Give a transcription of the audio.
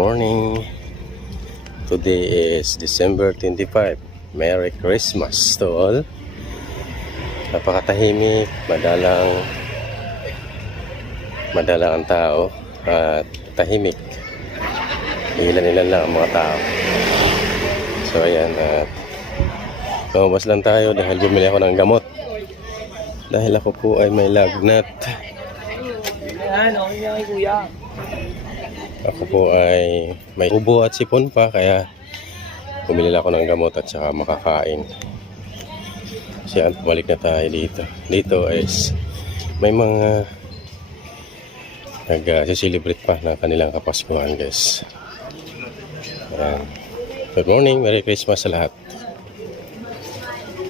morning. Today is December 25. Merry Christmas to all. Napakatahimik, madalang ang tao at tahimik. Ilan-ilan lang ang mga tao. So ayan, at lumabas lang tayo dahil bumili ako ng gamot. Dahil ako po ay may lagnat. Ako po ay may ubo at sipon pa, kaya bumili ako ng gamot at saka makakain. Kasi balik na tayo dito. Dito is may mga nag-celebrate pa ng kanilang Kapaskuhan, guys. Ayan. Good morning, Merry Christmas sa lahat.